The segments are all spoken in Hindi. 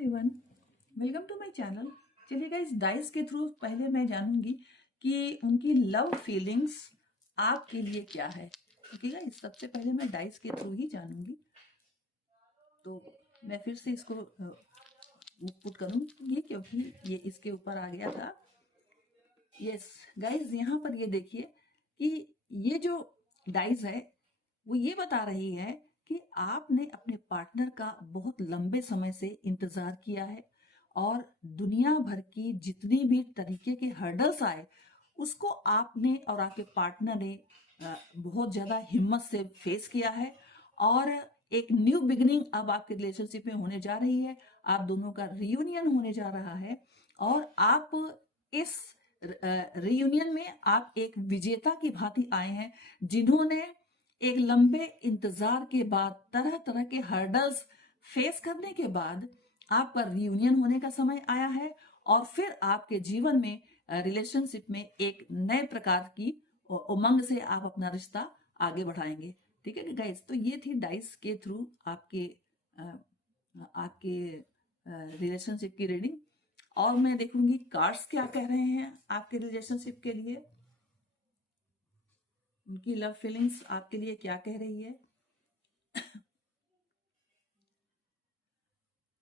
Everyone, welcome to my channel. चलिए गाइस, डाइस के थ्रू पहले मैं जानूंगी कि उनकी लव फीलिंग्स आपके लिए क्या है। ओके गाइस, सबसे पहले मैं डाइस के थ्रू ही जानूंगी। तो मैं फिर से इसको पुट करूंगी क्योंकि ये इसके ऊपर आ गया था। यस गाइस, यहाँ पर ये देखिए कि ये जो डाइस है वो ये बता रही है कि आपने अपने पार्टनर का बहुत लंबे समय से इंतजार किया है और दुनिया भर की जितनी भी तरीके के हर्डल्स आए उसको आपने और आपके पार्टनर ने बहुत ज्यादा हिम्मत से फेस किया है। और एक न्यू बिगिनिंग अब आपके रिलेशनशिप में होने जा रही है। आप दोनों का रियूनियन होने जा रहा है और आप इस रियूनियन में आप एक विजेता की भांति आए हैं, जिन्होंने एक लंबे इंतजार के बाद तरह तरह के हर्डल्स फेस करने के बाद आपका रियूनियन होने का समय आया है और फिर आपके जीवन में रिलेशनशिप में एक नए प्रकार की उमंग से आप अपना रिश्ता आगे बढ़ाएंगे। ठीक है गाइस, तो ये थी डाइस के थ्रू आपके रिलेशनशिप की रीडिंग। और मैं देखूंगी कार्ड्स क्या कह रहे हैं आपके रिलेशनशिप के लिए, उनकी लव फीलिंग्स आपके लिए क्या कह रही है।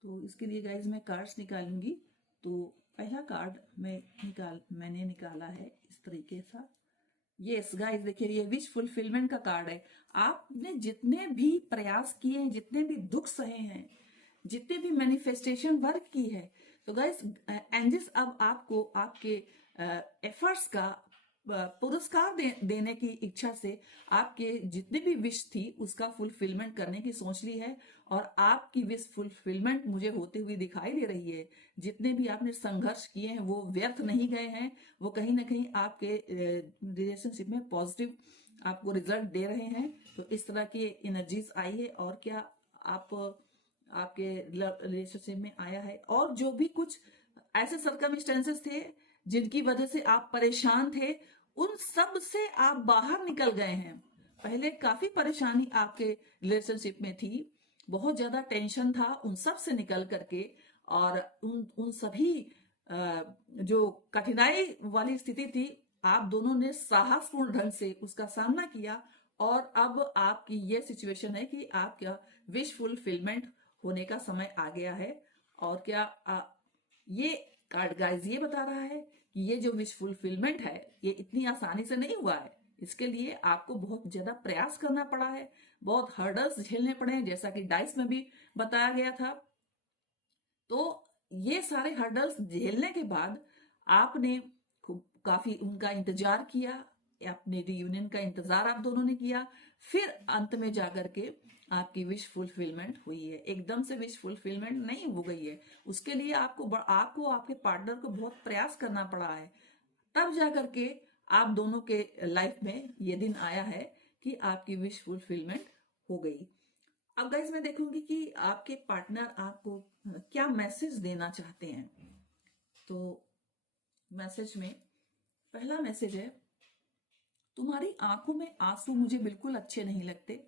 तो इसके लिए गाइज मैं कार्ड्स निकालूंगी। तो पहला कार्ड मैंने निकाला है इस तरीके सा। यस गाइस, देखिए ये विश फुलफिलमेंट का कार्ड है। आपने जितने भी प्रयास किए हैं, जितने भी दुख सहे हैं, जितने भी मैनिफेस्टेशन वर्क की है, तो गाइस एंजल्स अब आपको आपके एफर्ट्स का पुरस्कार देने की इच्छा से आपके जितने भी विश थी उसका फुलफिलमेंट करने की सोच ली है। और आपकी विश फुलफिलमेंट मुझे होते हुए दिखाई दे रही है। जितने भी आपने संघर्ष किए हैं वो व्यर्थ नहीं गए हैं, वो कहीं ना कहीं आपके रिलेशनशिप में पॉजिटिव आपको रिजल्ट दे रहे हैं। तो इस तरह की एनर्जीज आई है। और क्या आप आपके रिलेशनशिप में आया है, और जो भी कुछ ऐसे सर्कमस्टेंसेस थे जिनकी वजह से आप परेशान थे, उन सब से आप बाहर निकल गए हैं। पहले काफी परेशानी आपके रिलेशनशिप में थी, बहुत ज्यादा टेंशन था, उन सब से निकल करके और उन सभी जो कठिनाई वाली स्थिति थी, आप दोनों ने साहसपूर्ण ढंग से उसका सामना किया। और अब आपकी ये सिचुएशन है कि आपका विश फुलफिलमेंट होने का समय आ गया है। और क्या ये कार्ड गाइस ये बता रहा है कि ये जो विश फुलफिलमेंट है ये इतनी आसानी से नहीं हुआ है। इसके लिए आपको बहुत ज्यादा प्रयास करना पड़ा है, बहुत हर्डल्स झेलने पड़े हैं, जैसा कि डाइस में भी बताया गया था। तो ये सारे हर्डल्स झेलने के बाद आपने काफी उनका इंतजार किया, अपने रियूनियन का इंतजार आप दोनों ने किया। फिर अंत में जाकर के आपकी विश फुलफिलमेंट हुई है। एकदम से विश फुलफिलमेंट नहीं हो गई है, उसके लिए आपको आपके पार्टनर को बहुत प्रयास करना पड़ा है। तब जाकर के आप दोनों के लाइफ में ये दिन आया है कि आपकी विश फुलफिलमेंट हो गई। अब गाइस मैं देखूंगी कि आपके पार्टनर आपको क्या मैसेज देना चाहते हैं। तो मैसेज में पहला मैसेज है, तुम्हारी आंखों में आंसू मुझे बिल्कुल अच्छे नहीं लगते।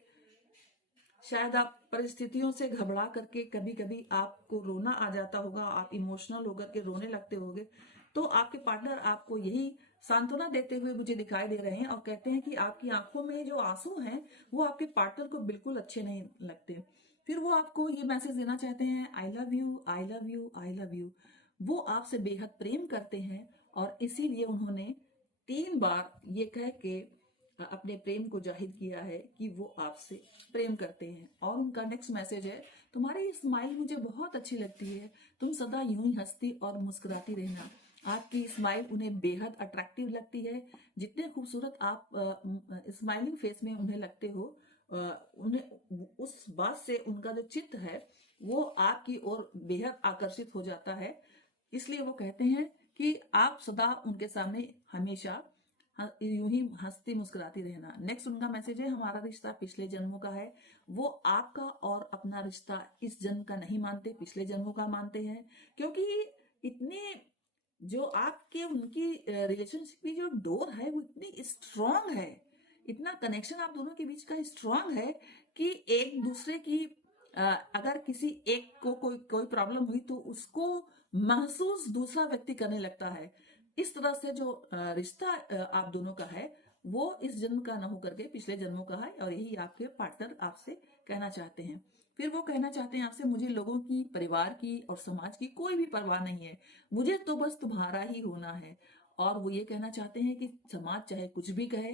शायद आप परिस्थितियों से घबरा करके कभी कभी आपको रोना आ जाता होगा, आप इमोशनल होकर के रोने लगते होंगे। तो आपके पार्टनर आपको यही सांत्वना देते हुए मुझे दिखाई दे रहे हैं और कहते हैं कि आपकी आंखों में जो आंसू हैं वो आपके पार्टनर को बिल्कुल अच्छे नहीं लगते। फिर वो आपको ये मैसेज देना चाहते हैं, I love you, I love you, I love you. वो आपसे बेहद प्रेम करते हैं और इसीलिए उन्होंने 3 बार ये कह के अपने प्रेम को जाहिर किया है कि वो आपसे प्रेम करते हैं। और उनका नेक्स्ट मैसेज है, तुम्हारी स्माइल मुझे बहुत अच्छी लगती है, तुम सदा यूं ही हंसती और मुस्कुराती रहना। आपकी स्माइल उन्हें बेहद अट्रैक्टिव लगती है। जितने खूबसूरत आप स्माइलिंग फेस में उन्हें लगते हो, उन्हें उस बात से उनका जो चित्त है वो आपकी ओर बेहद आकर्षित हो जाता है। इसलिए वो कहते हैं कि आप सदा उनके सामने हमेशा यूं ही हंसती मुस्कुराती रहना। नेक्स्ट उनका मैसेज है, हमारा रिश्ता पिछले जन्मों का है। वो आपका और अपना रिश्ता इस जन्म का नहीं मानते, पिछले जन्मों का मानते हैं। क्योंकि इतने जो आपके उनकी रिलेशनशिप की जो डोर है वो इतनी स्ट्रांग है, इतना कनेक्शन आप दोनों के बीच का स्ट्रांग है कि एक दूसरे की अगर किसी एक को कोई कोई प्रॉब्लम हुई तो उसको महसूस दूसरा व्यक्ति करने लगता है। इस तरह से जो रिश्ता आप दोनों का है वो इस जन्म का ना हो करके पिछले जन्मों का है, और यही आपके पार्टनर आपसे कहना चाहते हैं। फिर वो कहना चाहते हैं आपसे, मुझे लोगों की, परिवार की और समाज की कोई भी परवाह नहीं है, मुझे तो बस तुम्हारा ही होना है। और वो ये कहना चाहते हैं कि समाज चाहे कुछ भी कहे,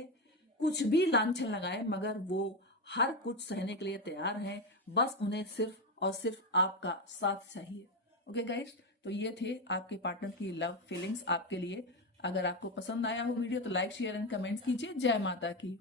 कुछ भी लांछन लगाए, मगर वो हर कुछ सहने के लिए तैयार हैं। बस उन्हें सिर्फ और सिर्फ आपका साथ चाहिए। ओके गाइस, तो ये थे आपके पार्टनर की लव फीलिंग्स आपके लिए। अगर आपको पसंद आया हो वीडियो तो लाइक, शेयर एंड कमेंट्स कीजिए। जय माता की।